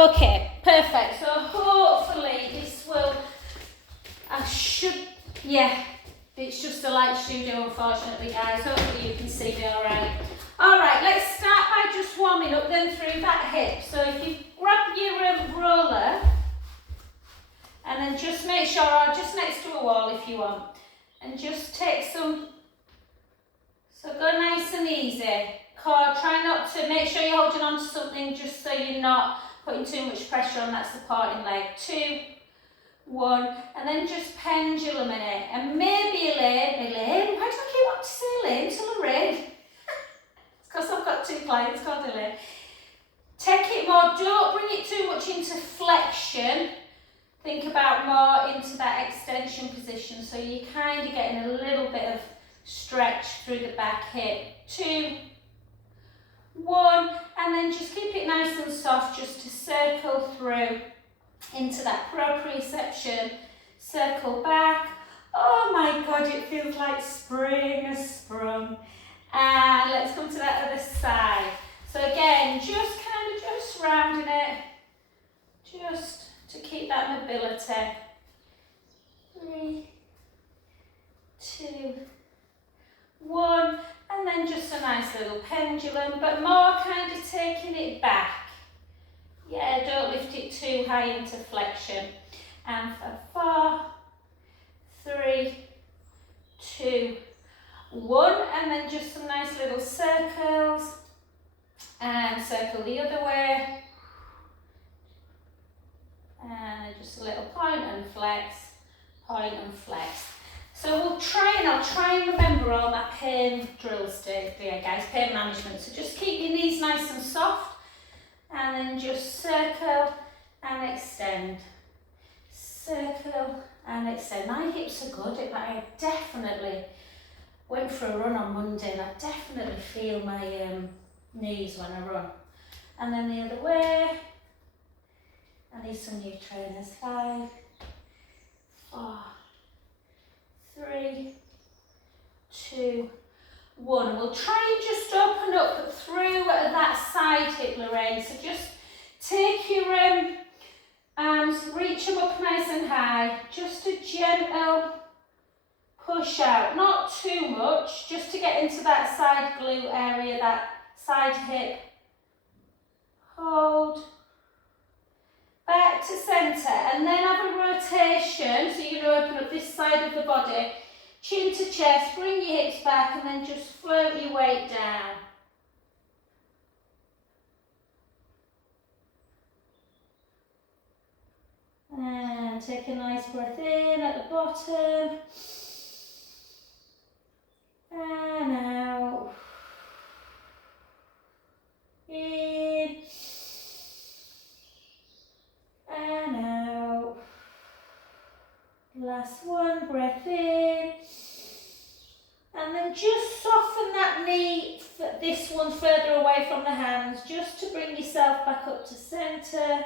Okay, perfect. So hopefully this will, yeah, it's just a light studio unfortunately guys, hopefully you can see me alright. Alright, let's start by just warming up then through that hip. So if you grab your roller, and then just make sure, or just next to a wall if you want, and just take some, so go nice and easy. Try not to, make sure you're holding on to something just so you're not putting too much pressure on that supporting leg. 2, 1, and then just pendulum in it. And maybe Elaine, why do I keep wanting to say Elaine to Lorraine? It's because I've got 2 clients called Elaine. Take it more, don't bring it too much into flexion. Think about more into that extension position, so you're kind of getting a little bit of stretch through the back hip. 2, 1, and then just keep it nice and soft just to circle through into that proprioception, circle back. Oh my God, it feels like spring has sprung. And let's come to that other side. So again, just rounding it, just to keep that mobility. 3, 2, 1, and then just a nice little pendulum, but more kind of taking it back. Yeah, don't lift it too high into flexion. And for 4, 3, 2, 1, and then just some nice little circles. And circle the other way. And just a little point and flex, point and flex. So I'll try and remember all my pain drills today, guys, pain management. So just keep your knees nice and soft, and then just circle and extend. Circle and extend. My hips are good, but I definitely went for a run on Monday and I definitely feel my knees when I run. And then the other way. I need some new trainers. 5, 4, 3, 2, 1. And we'll try and just open up through that side hip, Lorraine. So just take your arms, reach them up nice and high. Just a gentle push out, not too much, just to get into that side glute area, that side hip. Hold. Back to centre, and then have a rotation, so you're going to open up this side of the body, chin to chest, bring your hips back, and then just float your weight down. And take a nice breath in at the bottom, and out. In. And out. Last one, breath in. And then just soften that knee, this one further away from the hands, just to bring yourself back up to centre.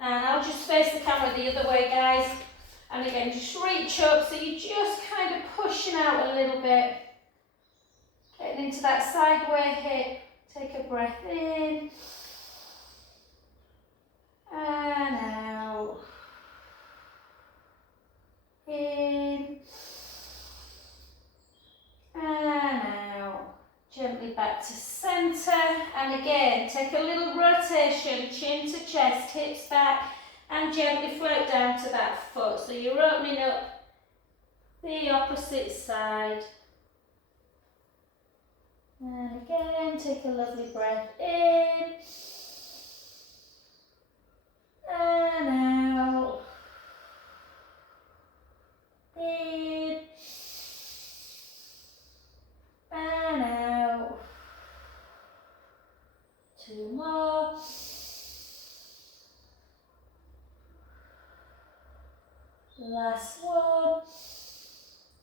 And I'll just face the camera the other way, guys. And again, just reach up, so you're just kind of pushing out a little bit. Getting into that sideway hip. Take a breath in. And out. In. And out. Gently back to centre. And again, take a little rotation, chin to chest, hips back, and gently float down to that foot. So you're opening up the opposite side. And again, take a lovely breath in. And out. In. And out. 2 more. Last one.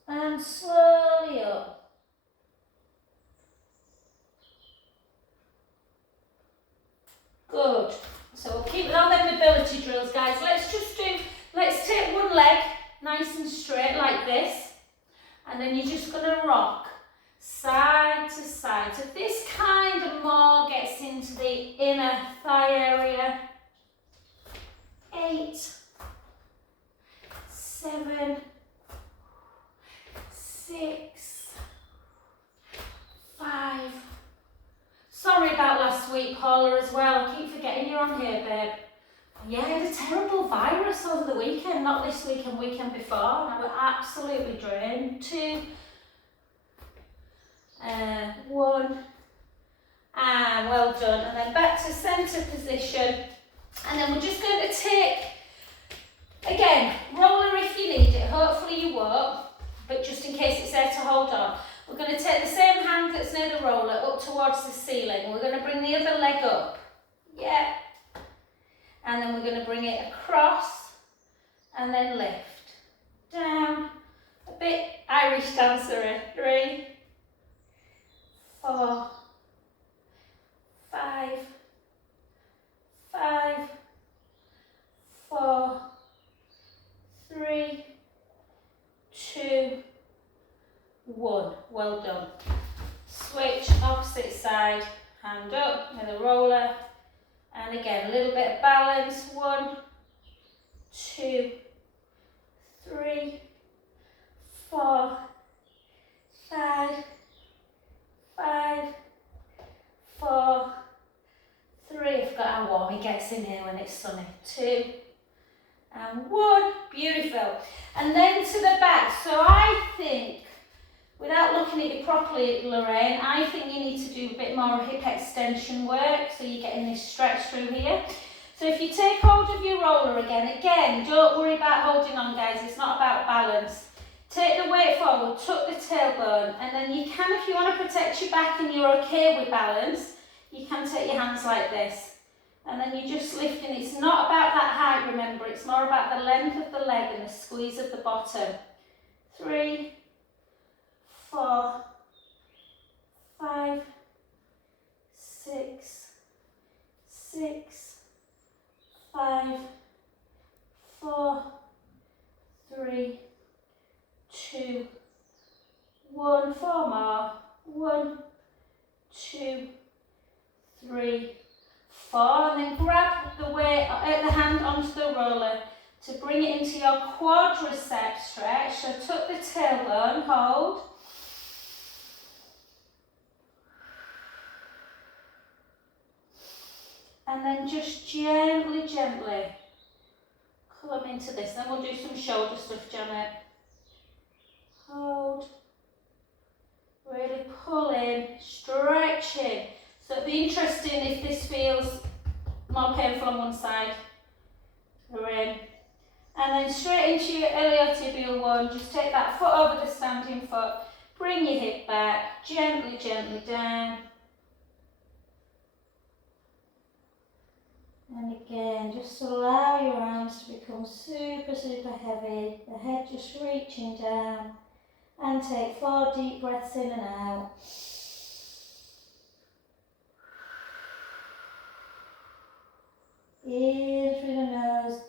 And slowly up. Good. So we'll keep it on the mobility drills, guys. Let's take one leg nice and straight like this, and then you're just going to rock side to side. So this kind of more gets inner thigh area. 8, 7, 6, 5. Sorry about last week, Paula, as well. I keep forgetting you're on here, babe. Yeah, I had a terrible virus over the weekend, not this weekend, weekend before, and I was absolutely drained. 2, 1, and well done. And then back to centre position. And then we're just going to take, again, roller if you need it. Hopefully you won't, but just in case it's there to hold on. We're going to take the same hand that's near the roller up towards the ceiling. We're going to bring the other leg up. Yeah. And then we're going to bring it across and then lift. Down. A bit Irish dancer. 3, 4, 5, 5, 4, 3, 2, 1. Well done. Switch opposite side, hand up with a roller, and again a little bit of balance. 1, 2, 3, 4, 5, 5, 4, 3. I forgot how warm it gets in here when it's sunny. 2, and 1. Beautiful. And then to the back. So I think, without looking at you properly, Lorraine, I think you need to do a bit more hip extension work, so you're getting this stretch through here. So if you take hold of your roller again, don't worry about holding on, guys, it's not about balance. Take the weight forward, tuck the tailbone, and then you can, if you want to protect your back and you're okay with balance, you can take your hands like this. And then you're just lifting. It's not about that height, remember, it's more about the length of the leg and the squeeze of the bottom. 3, 4, 5, 6, 6, 5, 4, 3, 2, 1. 4 more. 1, 2, 3, 4. And then grab the weight, the hand onto the roller to bring it into your quadricep stretch. So tuck the tailbone, hold. And then just gently, gently come into this. Then we'll do some shoulder stuff, Janet. Hold. Really pull in, stretching. So it'd be interesting if this feels more painful on one side. We're in. And then straight into your iliotibial one. Just take that foot over the standing foot. Bring your hip back, gently, gently down. And again, just allow your arms to become super, super heavy. The head just reaching down. And take 4 deep breaths in and out. In through the nose.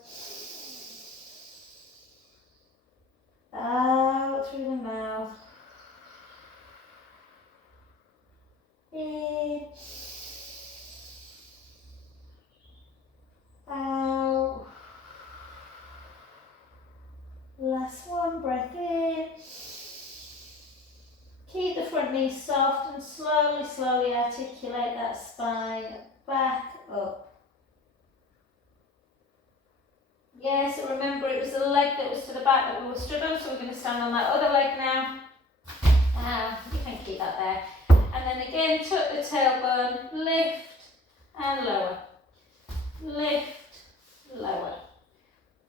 Out through the mouth. In. Out. Last one, breath in. Keep the front knee soft and slowly, slowly articulate that spine back up. Yeah, so remember it was the leg that was to the back that we were stood on, so we're going to stand on that other leg now. You can keep that there. And then again, tuck the tailbone, lift and lower. Lift, lower.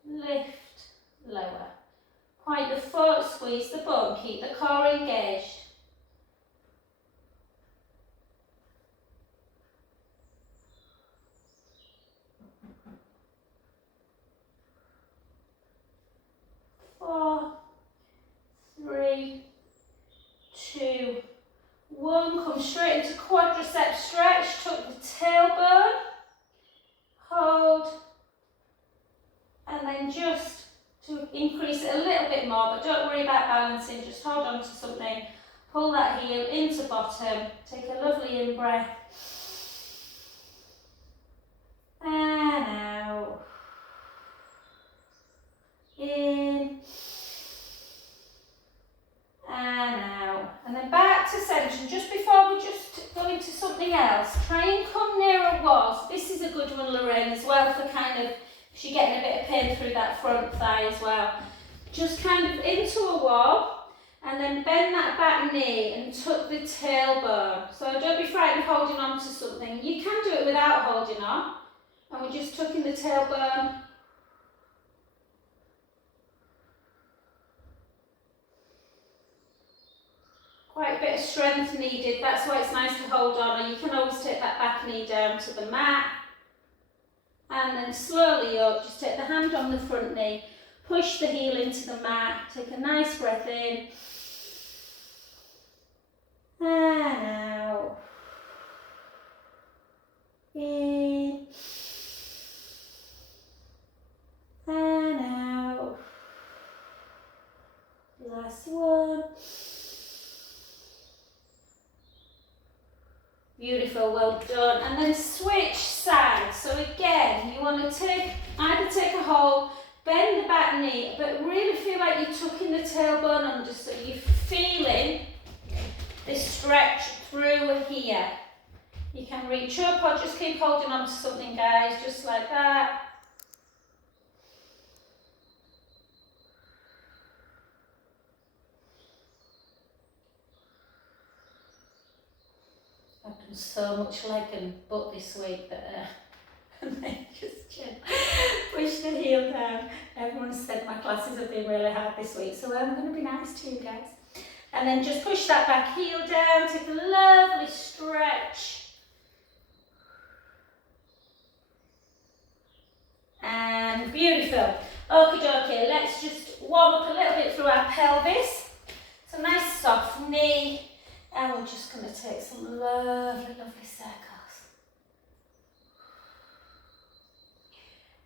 Lift, lower. Point the foot, squeeze the bum, keep the core engaged. Four, 3, 2, 1. Come straight into quadricep stretch. Tuck the tailbone. Hold. And then just to increase it a little bit more, but don't worry about balancing. Just hold on to something. Pull that heel into bottom. Take a lovely in-breath. else, try and come near a wall. This is a good one, Lorraine, as well, for kind of, if you're getting a bit of pain through that front thigh as well. Just kind of into a wall, and then bend that back knee and tuck the tailbone. So don't be frightened of holding on to something. You can do it without holding on. And we're just tucking the tailbone. Quite a bit of strength needed, that's why it's nice to hold on, or you can always take that back knee down to the mat. And then slowly up, just take the hand on the front knee, push the heel into the mat, take a nice breath in. And out. In. And out. Last one. Beautiful, well done. And then switch sides. So again, you want to either take a hold, bend the back knee, but really feel like you're tucking the tailbone under so you're feeling this stretch through here. You can reach up or just keep holding on to something, guys, just like that. I've done so much leg and butt this week that and then just chill. Push the heel down. Everyone said my classes have been really hard this week, so I'm going to be nice to you guys. And then just push that back heel down, take a lovely stretch. And beautiful. Okie dokie, let's just warm up a little bit through our pelvis. So nice soft knee. And we're just going to take some lovely, lovely circles.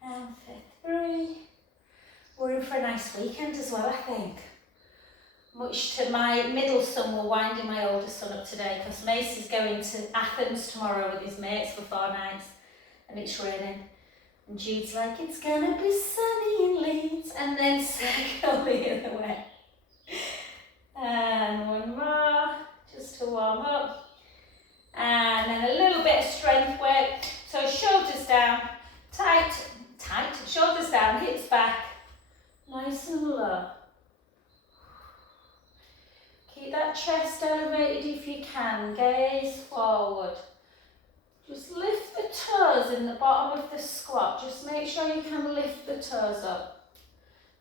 And for 3. We're in for a nice weekend as well, I think. Much to my middle son, we're winding my oldest son up today because Macy's going to Athens tomorrow with his mates for 4 nights and it's raining. And Jude's like, it's gonna be sunny in Leeds, and then circle the other way. And one more, just to warm up. And then a little bit of strength work. So shoulders down, tight, shoulders down, hips back, nice and low. Keep that chest elevated if you can, gaze forward. Just lift the toes in the bottom of the squat. Just make sure you can lift the toes up.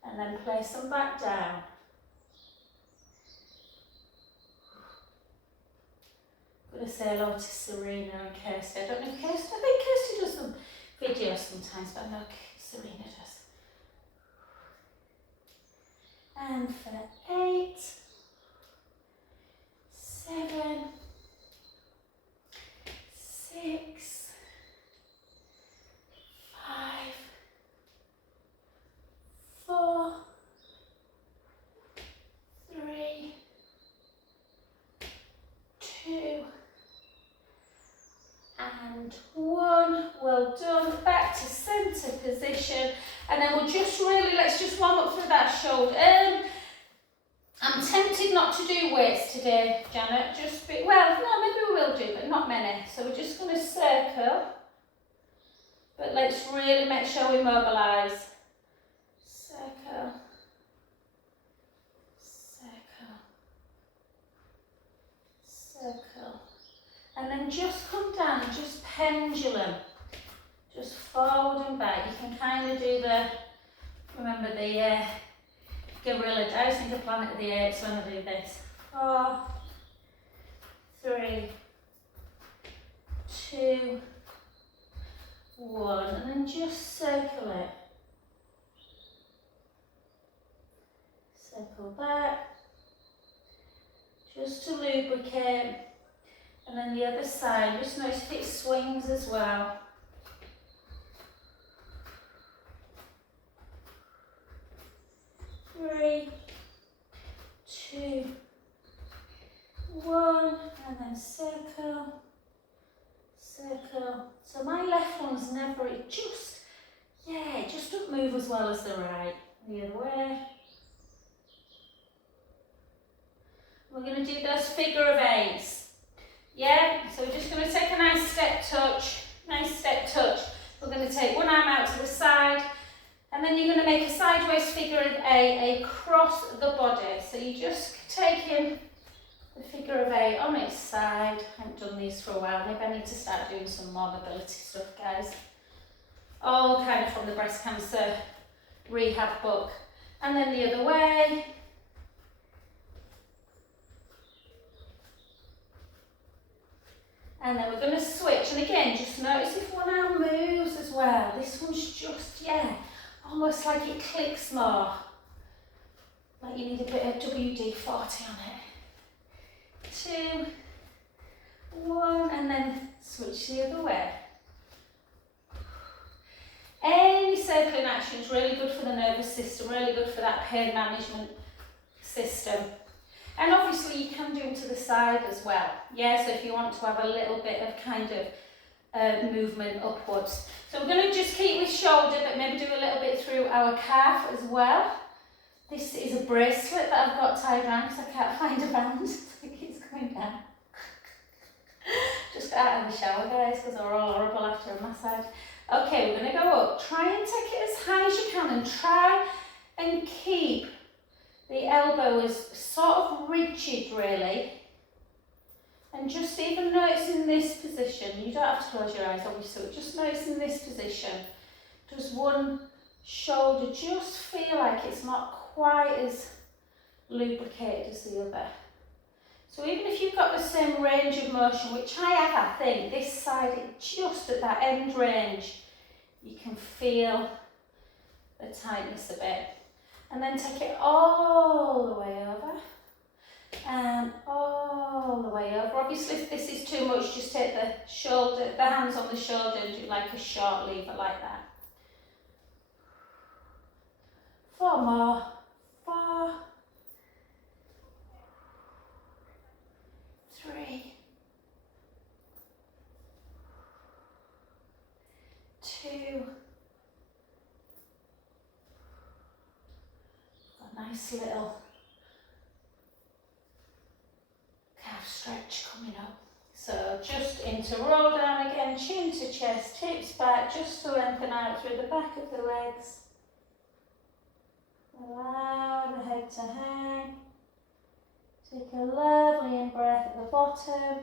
And then place them back down. I'm going to say hello to Serena and Kirsty. I don't know if Kirsty, I think Kirsty does some videos sometimes, but I know Serena does. And for 8, 7, 6, 5, 4, 3, 2, and 1. Well done. Back to centre position, and then we'll just let's just warm up through that shoulder. I'm tempted not to do weights today, Janet. Well, no, maybe we will do, but not many. So we're just going to circle, but let's really make sure we mobilise. Circle, circle, circle, and then just come down and just pendulum, just forward and back. You can kind of do remember the gorilla. I always think of Planet of the Apes when I do this. 4, 3, 2, 1, and then just circle it. Circle back, just to lubricate, and then the other side, just notice if it swings as well. Three, 2, 1, and then circle, circle. So my left one's never, it just doesn't move as well as the right. The other way. We're going to do those figure of 8s. Yeah, so we're just going to take a nice step touch, We're going to take one arm out to the side, and then you're going to make a sideways figure of A across the body. So you're just taking the figure of A on its side. I haven't done these for a while. Maybe I need to start doing some more mobility stuff, guys. All kind of from the breast cancer rehab book. And then the other way. And then we're going to switch, and again, just notice if one arm moves as well. This one's just, yeah, almost like it clicks more. Like you need a bit of WD-40 on it. 2, 1, and then switch the other way. Any circling action is really good for the nervous system, really good for that pain management system. And obviously you can do them to the side as well. Yeah, so if you want to have a little bit of kind of movement upwards. So we're going to just keep with shoulder, but maybe do a little bit through our calf as well. This is a bracelet that I've got tied around because I can't find a band. So it keeps going down. Just got out of the shower, guys, because they're all horrible after a massage. Okay, we're going to go up. Try and take it as high as you can, and try and keep the elbow is sort of rigid, really. And just even noticing this position, you don't have to close your eyes, obviously, but just noticing this position. Does one shoulder just feel like it's not quite as lubricated as the other? So even if you've got the same range of motion, which I have, I think, this side, just at that end range, you can feel the tightness a bit. And then take it all the way over and all the way over. Obviously, if this is too much, just take the shoulder, the hands on the shoulder and do like a short lever like that. 4 more. 4, 3, 2. Nice little calf stretch coming up. So just into roll down again, chin to chest, hips back, just to lengthen out through the back of the legs. Allow the head to hang. Take a lovely in breath at the bottom.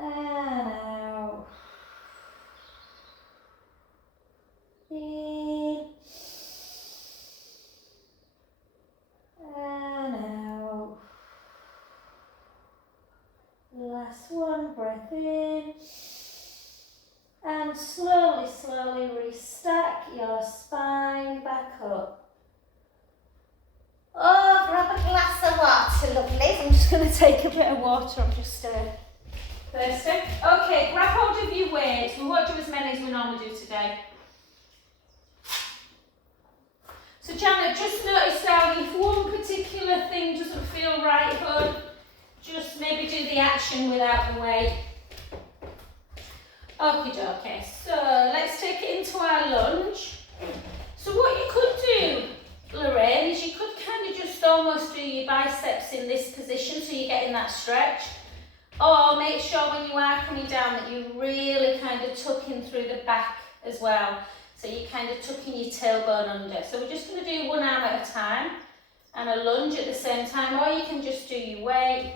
And out. In. And out. Last one, breath in. And slowly, slowly restack your spine back up. Oh, grab a glass of water, lovely. I'm just going to take a bit of water. I'm just thirsty. Okay, grab hold of your weights. We won't do as many as we normally do today. So Janet, just notice down if one particular thing doesn't feel right, but just maybe do the action without the weight. Okie dokie, so let's take it into our lunge. So what you could do, Lorraine, is you could kind of just almost do your biceps in this position so you're getting that stretch. Or make sure when you are coming down that you're really kind of tucking through the back as well. So you're kind of tucking your tailbone under. So we're just going to do one arm at a time and a lunge at the same time, or you can just do your weight.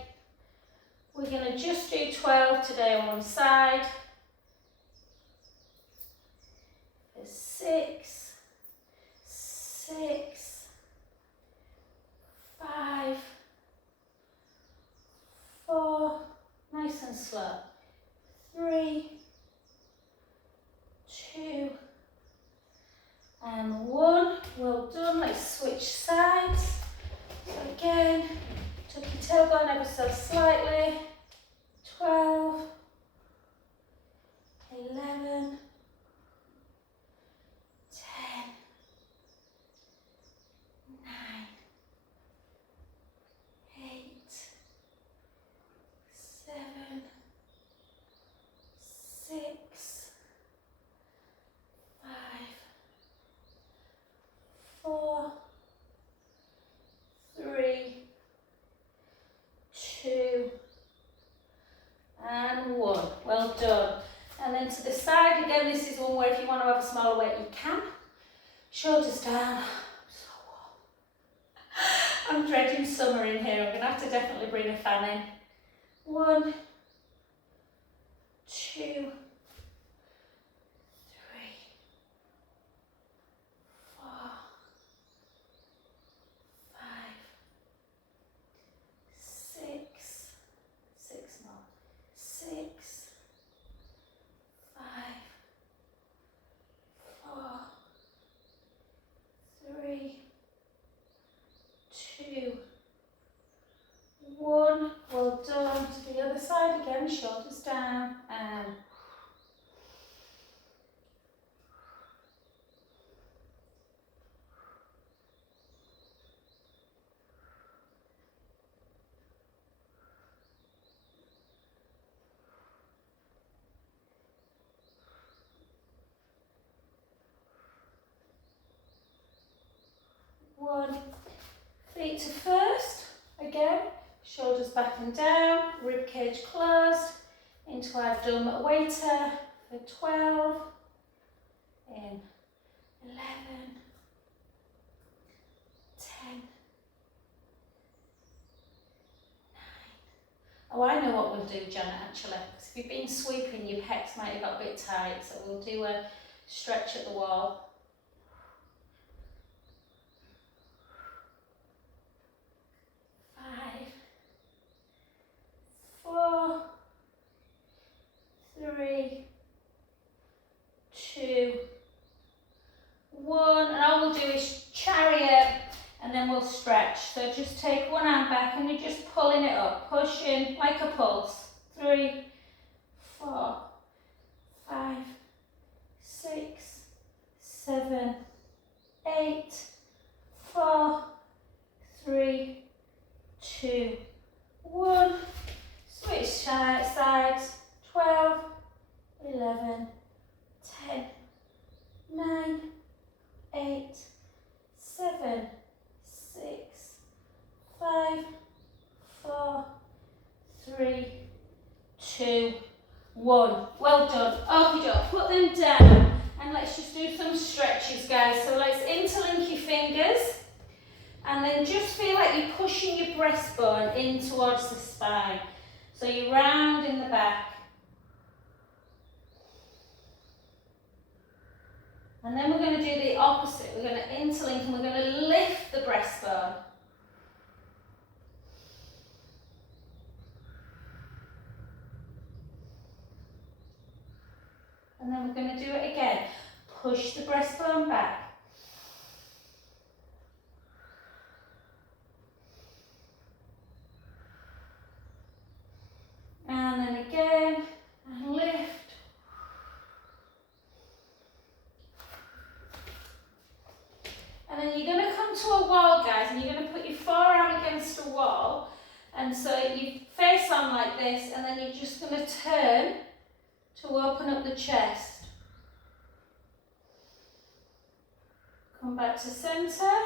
We're going to just do 12 today on one side. 6, 6, 5, 4, nice and slow. 3, 2, and 1. Well done. Let's switch sides. So again, tuck your tailbone ever so slightly. 12, 11, 10, 9, 8, 7, done. And then to the side, again, this is one where if you want to have a smaller weight, you can. Shoulders down. I'm so warm. I'm dreading summer in here. I'm going to have to definitely bring a fan in. 1, 2, 1. Well done. To the other side again, shoulders down and 1. Feet to first. Again, shoulders back and down, rib cage closed, into I've done waiter for 12, in 11, 10, 9. Oh, I know what we'll do, Janet, actually, because if you've been sweeping, your pecs might have got a bit tight, so we'll do a stretch at the wall. 4, 3, 2, 1, and all we'll do is chariot and then we'll stretch. So just take one hand back and you're just pulling it up, pushing like a pulse. 3, 4, 5, 6, 7, 8, 4, 3, 2, 1. Switch sides. 12, 11, 10, 9, 8, 7, 6, 5, 4, 3, 2, 1. Well done. Okie doke. Put them down and let's just do some stretches, guys. So let's interlink your fingers and then just feel like you're pushing your breastbone in towards the spine. So you round in the back. And then we're going to do the opposite. We're going to interlink and we're going to lift the breastbone. And then we're going to do it again. Push the breastbone back. And then again, and lift. And then you're going to come to a wall, guys, and you're going to put your forearm against a wall. And so you face on like this, and then you're just going to turn to open up the chest. Come back to centre.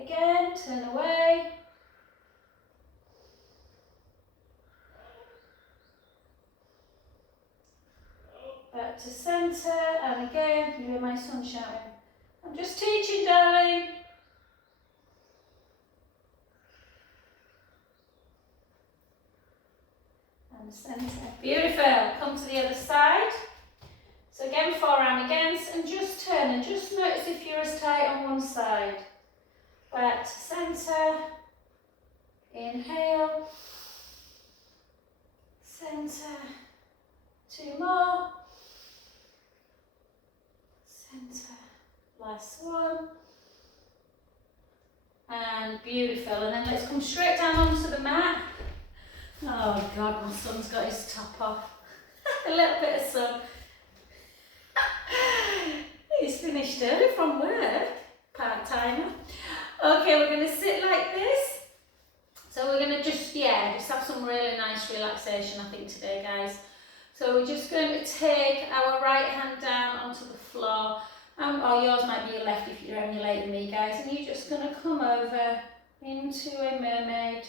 Again, turn away. Back to centre, and again, you hear my son shouting. I'm just teaching, darling. And centre. Beautiful. Come to the other side. So again, forearm against, and just turn, and just notice if you're as tight on one side. Back to centre. Inhale. Centre. 2 more. Centre. Last one. And beautiful. And then let's come straight down onto the mat. Oh God, my son's got his top off. A little bit of sun. He's finished early from work. Part-timer. Okay, we're going to sit like this. So we're going to just have some really nice relaxation, I think, today, guys. So we're just going to take our right hand down onto the floor. Or yours might be your left if you're any later than me, guys. And you're just going to come over into a mermaid.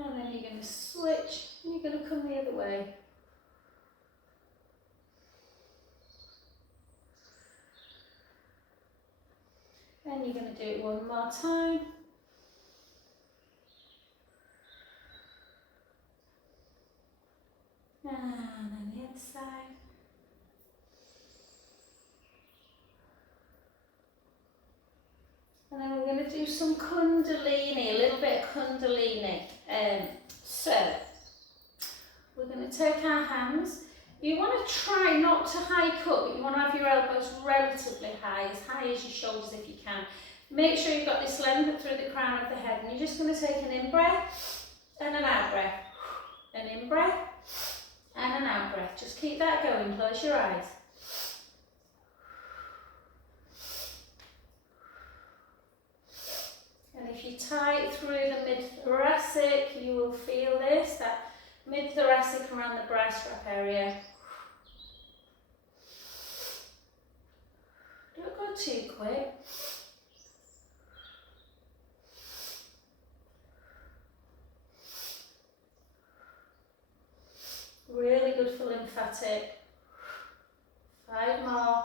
And then you're going to switch, and you're going to come the other way. And you're going to do it one more time. And then the other side. And then we're going to do some kundalini, a little bit of kundalini. So, we're going to take our hands. You want to try not to hike up, but you want to have your elbows relatively high as your shoulders if you can. Make sure you've got this length through the crown of the head, and you're just going to take an in-breath and an out-breath. An in-breath and an out-breath. Just keep that going, close your eyes. And if you tight through the mid-thoracic, you will feel this, that mid-thoracic around the brow strap area. Don't go too quick. Really good for lymphatic. 5 more.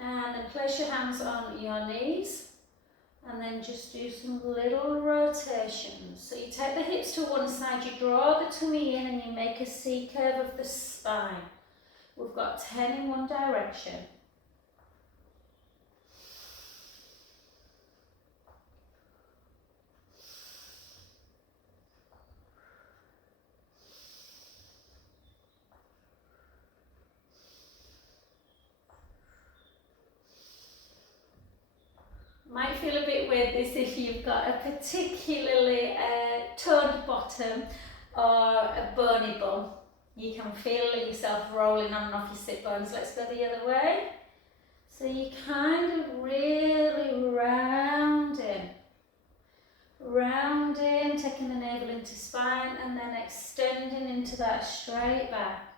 And then place your hands on your knees. And then just do some little rotations. So you take the hips to one side, you draw the tummy in, and you make a C curve of the spine. We've got 10 in one direction. Might feel a bit weird this if you've got a particularly toned bottom or a bony bum. You can feel yourself rolling on and off your sit bones. Let's go the other way. So you kind of really rounding, taking the navel into spine and then extending into that straight back.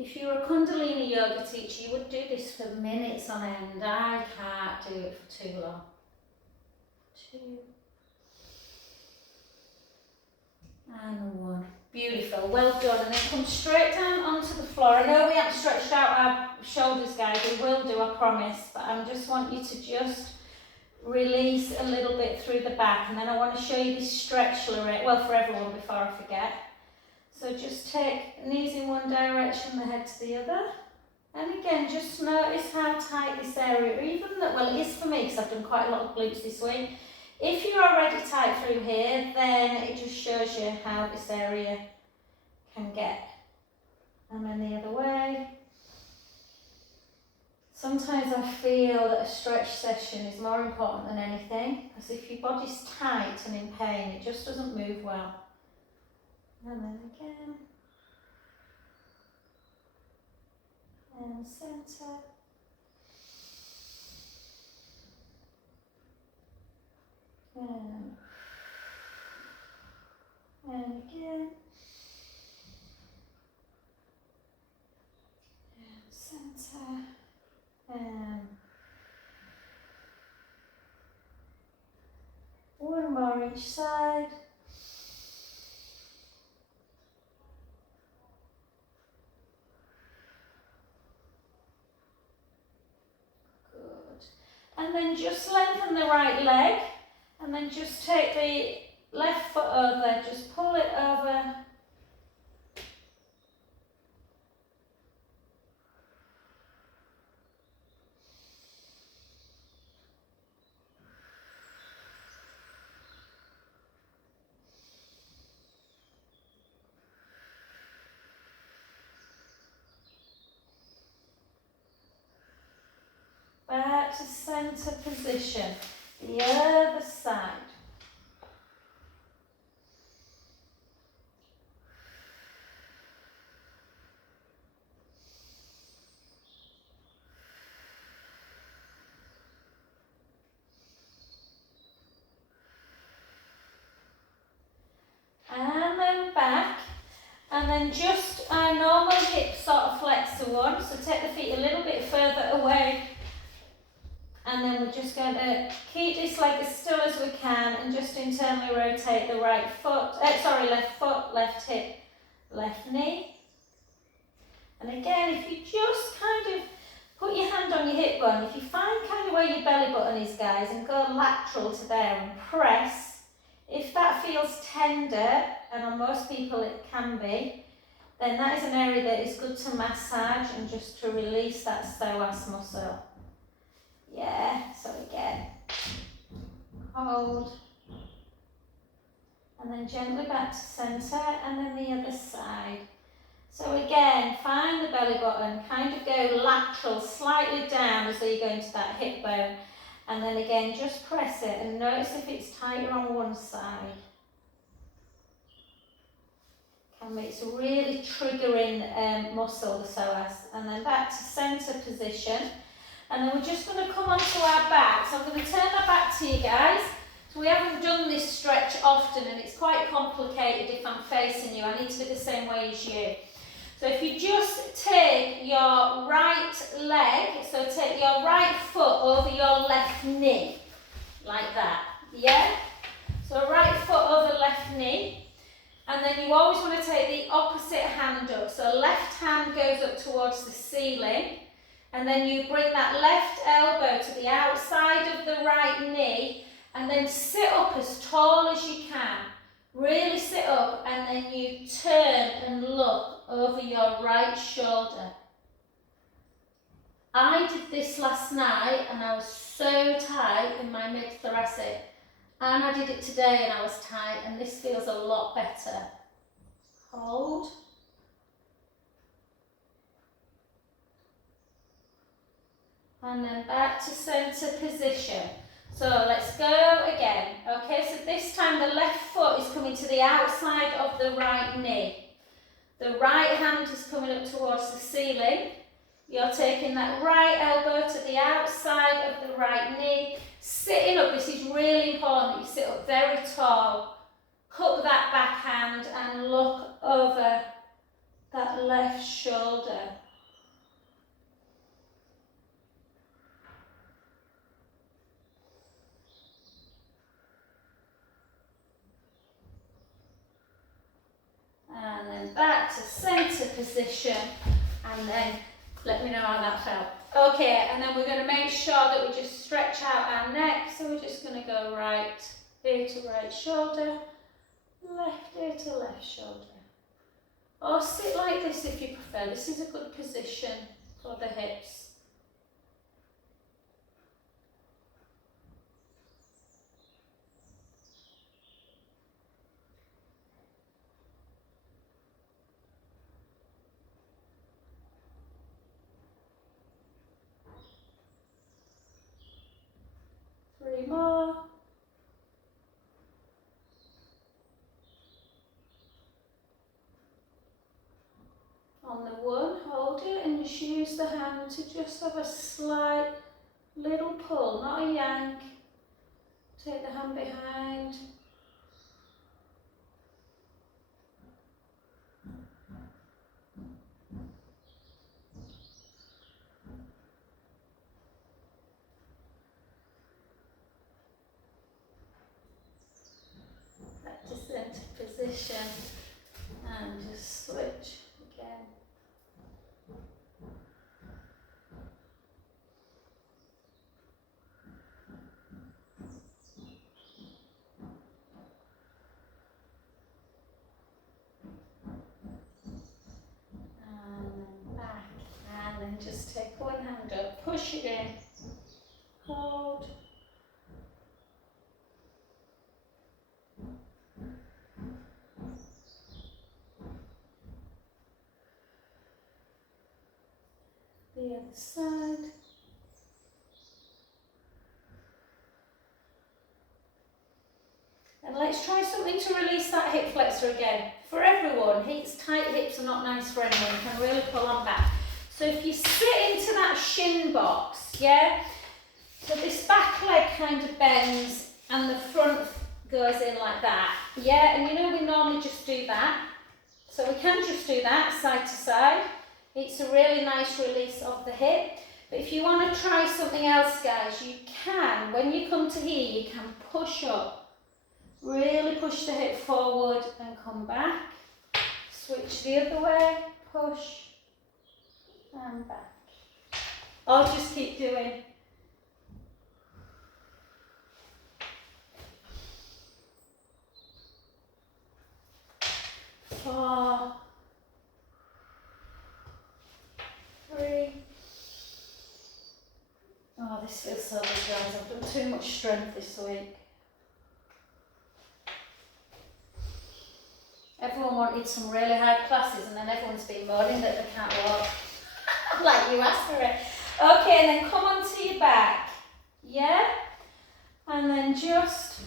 If you were a Kundalini yoga teacher, you would do this for minutes on end. I can't do it for too long. 2 and 1. Beautiful, well done. And then come straight down onto the floor. I know we haven't stretched out our shoulders, guys. We will do, I promise. But I just want you to just release a little bit through the back. And then I want to show you this stretch, Lorraine. Well, for everyone before I forget. So just take knees in one direction, the head to the other. And again, just notice how tight this area, even though, well, it is for me because I've done quite a lot of glutes this week. If you're already tight through here, then it just shows you how this area can get. And then the other way. Sometimes I feel that a stretch session is more important than anything, because if your body's tight and in pain, it just doesn't move well. And then again, and centre, and again, and centre, and one more each side. And then just lengthen the right leg, and then just take the left foot over, just pull it over. Back to centre position, the other side. then just our normal hip sort of flexor one. So take the feet a little bit further away. And then we're just going to keep this leg as still as we can and just internally rotate the right foot, left foot, left hip, left knee. And again, if you just kind of put your hand on your hip bone, if you find kind of where your belly button is, guys, and go lateral to there and press, if that feels tender, and on most people it can be, then that is an area that is good to massage and just to release that psoas muscle. Yeah, so again, hold, and then gently back to centre, and then the other side. So again, find the belly button, kind of go lateral, slightly down as though you're going to that hip bone, and then again, just press it and notice if it's tighter on one side. It's a really triggering muscle, the psoas, and then back to centre position. And then we're just going to come onto our back. So I'm going to turn my back to you guys. So we haven't done this stretch often and it's quite complicated if I'm facing you. I need to be the same way as you. So if you just take your right leg, so take your right foot over your left knee, like that, yeah? So right foot over left knee. And then you always want to take the opposite hand up. So left hand goes up towards the ceiling. And then you bring that left elbow to the outside of the right knee and then sit up as tall as you can. Really sit up and then you turn and look over your right shoulder. I did this last night and I was so tight in my mid-thoracic. And I did it today and I was tight and this feels a lot better. Hold. And then back to centre position. So let's go again. Okay, so this time the left foot is coming to the outside of the right knee. The right hand is coming up towards the ceiling. You're taking that right elbow to the outside of the right knee. Sitting up, this is really important that you sit up very tall. Hook that back hand and look over that left shoulder. And then back to centre position, and then let me know how that felt. Okay, and then we're going to make sure that we just stretch out our neck, so we're just going to go right ear to right shoulder, left ear to left shoulder. Or sit like this if you prefer. This is a good position for the hips. Three more. On the one, hold it and just use the hand to just have a slight little pull, not a yank. Take the hand behind. Back to centre position and just switch again. And then just take one hand up, push it in, hold. The other side. And let's try something to release that hip flexor again. For everyone, tight hips are not nice for anyone, you can really pull on back. So if you sit into that shin box, yeah, so this back leg kind of bends and the front goes in like that, yeah, and you know we normally just do that. So we can just do that side to side. It's a really nice release of the hip. But if you want to try something else, guys, you can, when you come to here, you can push up. Really push the hip forward and come back. Switch the other way, push and back. I'll just keep doing. Four, three. Oh, this feels so good, guys. I've done too much strength this week. Everyone wanted some really hard classes and then everyone's been moaning that they can't walk. Like you asked for it. Okay, and then come onto your back. Yeah? And then just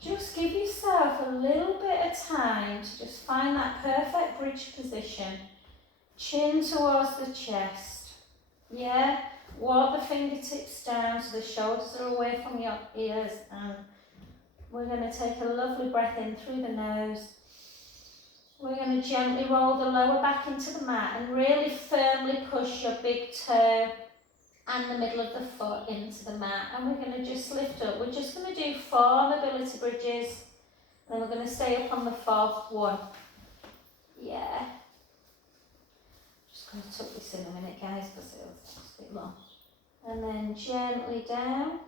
give yourself a little bit of time to just find that perfect bridge position. Chin towards the chest. Yeah? Walk the fingertips down so the shoulders are away from your ears, and we're going to take a lovely breath in through the nose. We're going to gently roll the lower back into the mat and really firmly push your big toe and the middle of the foot into the mat, and we're going to just lift up. We're just going to do 4 mobility bridges, and then we're going to stay up on the 4th one. Yeah. Just going to tuck this in a minute, guys, because it'll just a bit long. And then gently down.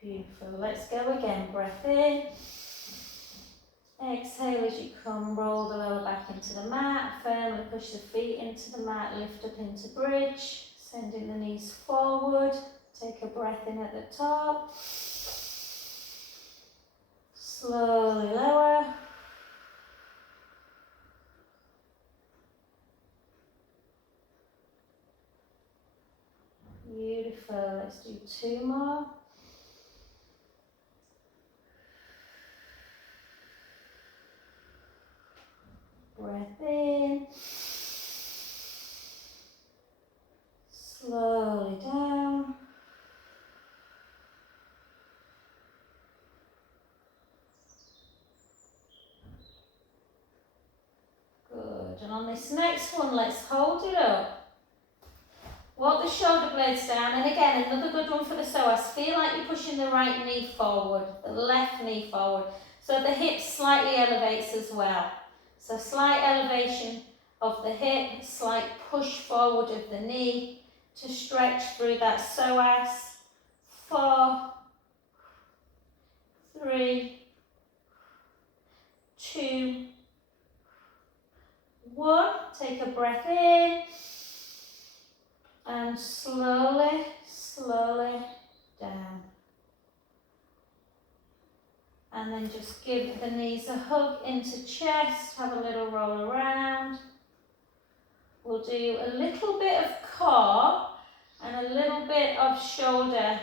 Beautiful. Let's go again. Breath in. Exhale as you come. Roll the lower back into the mat. Firmly push the feet into the mat. Lift up into bridge. Sending the knees forward. Take a breath in at the top. Slowly lower. Beautiful. Let's do 2 more. Breath in. Slowly down. Good. And on this next one, let's hold it up. Walk the shoulder blades down, and again, another good one for the psoas. Feel like you're pushing the right knee forward, the left knee forward. So the hip slightly elevates as well. So slight elevation of the hip, slight push forward of the knee to stretch through that psoas. 4, 3, 2, 1. Take a breath in. And slowly, slowly down. And then just give the knees a hug into chest, have a little roll around. We'll do a little bit of core and a little bit of shoulder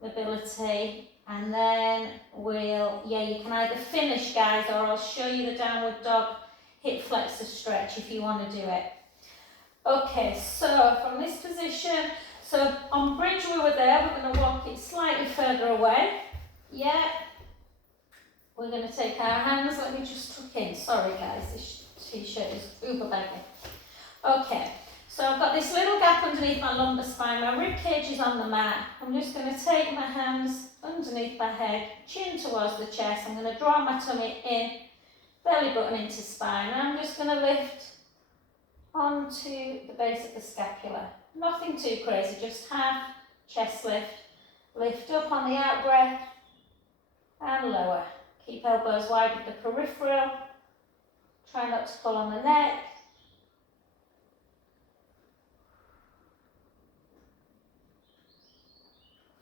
mobility, and then you can either finish, guys, or I'll show you the downward dog hip flexor stretch if you want to do it. Okay, so from this position, so on bridge we were there, we're going to walk it slightly further away. Yeah. We're going to take our hands, let me just tuck in. Sorry guys, this t-shirt is uber baggy. Okay, so I've got this little gap underneath my lumbar spine, my rib cage is on the mat. I'm just going to take my hands underneath my head, chin towards the chest. I'm going to draw my tummy in, belly button into spine. And I'm just going to lift onto the base of the scapula. Nothing too crazy, just half chest lift. Lift up on the out breath and lower. Keep elbows wide with the peripheral. Try not to pull on the neck.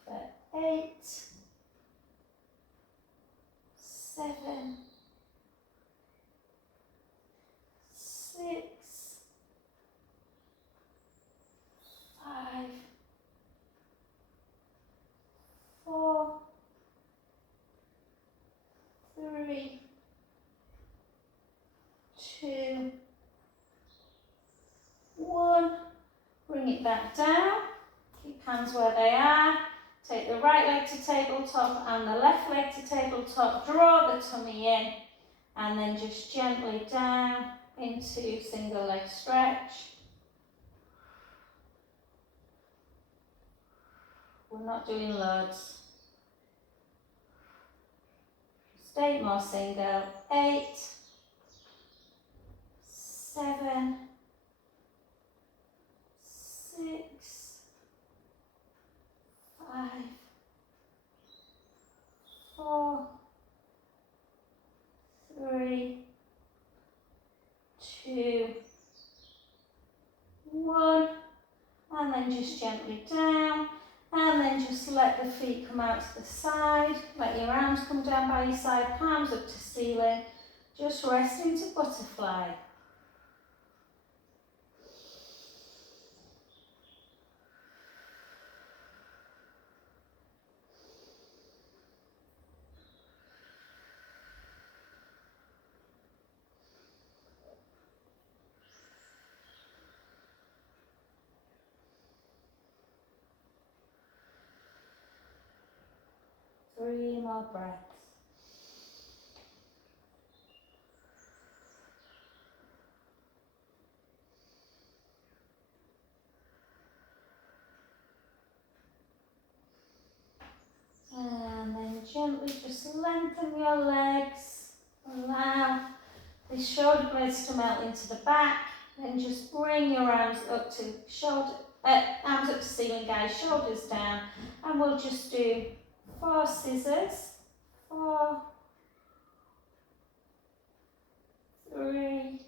For 8, 7, 6, 5, 4, 3, 2, 1. Bring it back down. Keep hands where they are. Take the right leg to tabletop and the left leg to tabletop. Draw the tummy in and then just gently down into single leg stretch. We're not doing loads. Just 8 more single. 8, 7, 6, 5, 4, 3, 2, 1, and then just gently down, and then just let the feet come out to the side, let your arms come down by your side, palms up to ceiling, just rest into butterfly. Three more breaths. And then gently just lengthen your legs. Allow the shoulder blades to melt into the back. Then just bring your arms up to arms up to ceiling, guys. Shoulders down, and we'll just do 4 scissors. 4, 3,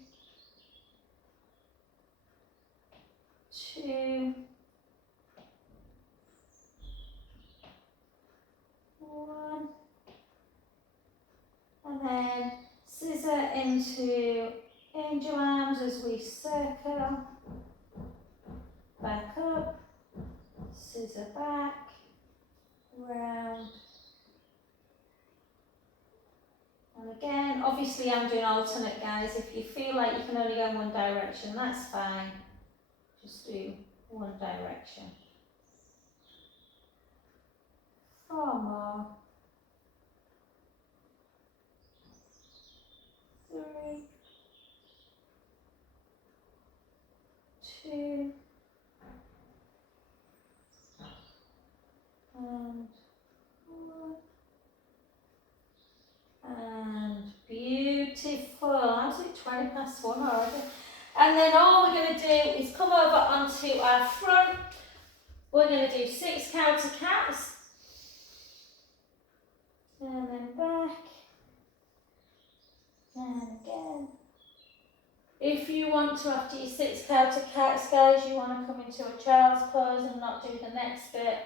2, 1, and then scissor into angel arms as we circle, back up, scissor back, round, and again, obviously I'm doing alternate, guys. If you feel like you can only go in one direction, that's fine, just do one direction. 4 more. 3, 2, and 1, and beautiful. How's it 20 past 1 already? And then all we're going to do is come over onto our front. We're going to do 6 counter cats, and then back, and again. If you want to, after your 6 counter cats, guys, you want to come into a child's pose and not do the next bit,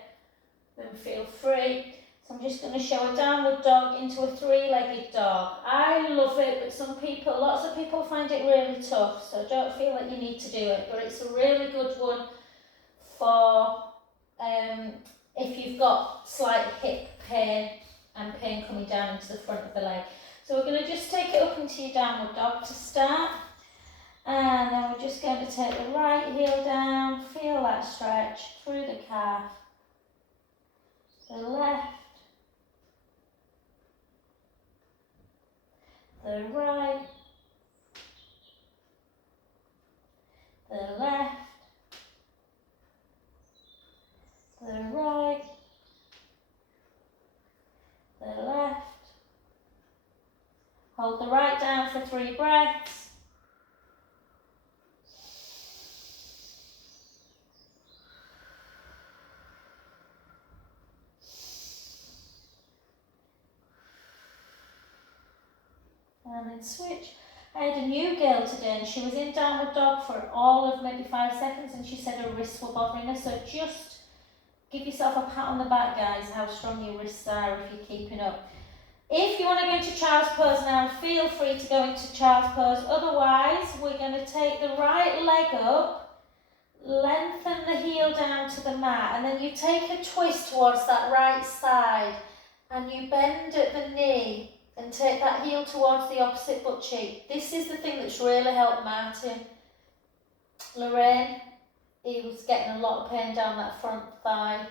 then feel free. So I'm just going to show a downward dog into a 3-legged dog. I love it, but lots of people find it really tough, so don't feel like you need to do it. But it's a really good one for if you've got slight hip pain and pain coming down into the front of the leg. So we're going to just take it up into your downward dog to start. And then we're just going to take the right heel down, feel that stretch through the calf, the left, the right, the left, the right, the left. Hold the right down for 3 breaths. And then switch. I had a new girl today and she was in downward dog for all of maybe 5 seconds and she said her wrists were bothering her. So just give yourself a pat on the back, guys, how strong your wrists are if you're keeping up. If you want to go into child's pose now, feel free to go into child's pose. Otherwise, we're going to take the right leg up, lengthen the heel down to the mat, and then you take a twist towards that right side and you bend at the knee and take that heel towards the opposite butt cheek. This is the thing that's really helped Martin. Lorraine, he was getting a lot of pain down that front thigh.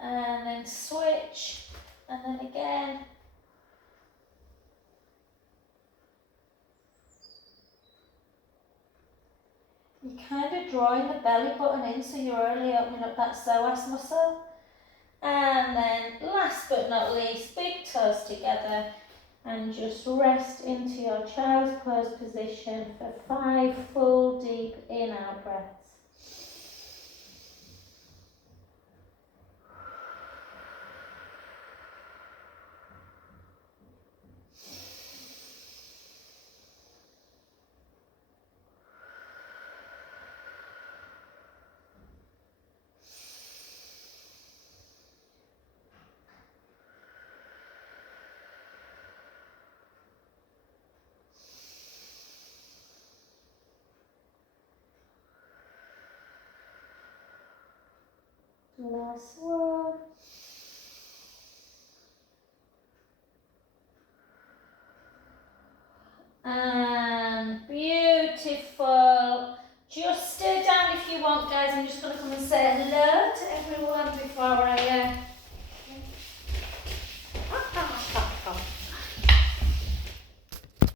and then switch, and then again. You're kind of drawing the belly button in, so you're only opening up that psoas muscle. And then last but not least, big toes together and just rest into your child's pose position for 5 full deep in-out breaths. Last one. And beautiful. Just stay down if you want, guys. I'm just going to come and say hello to everyone before I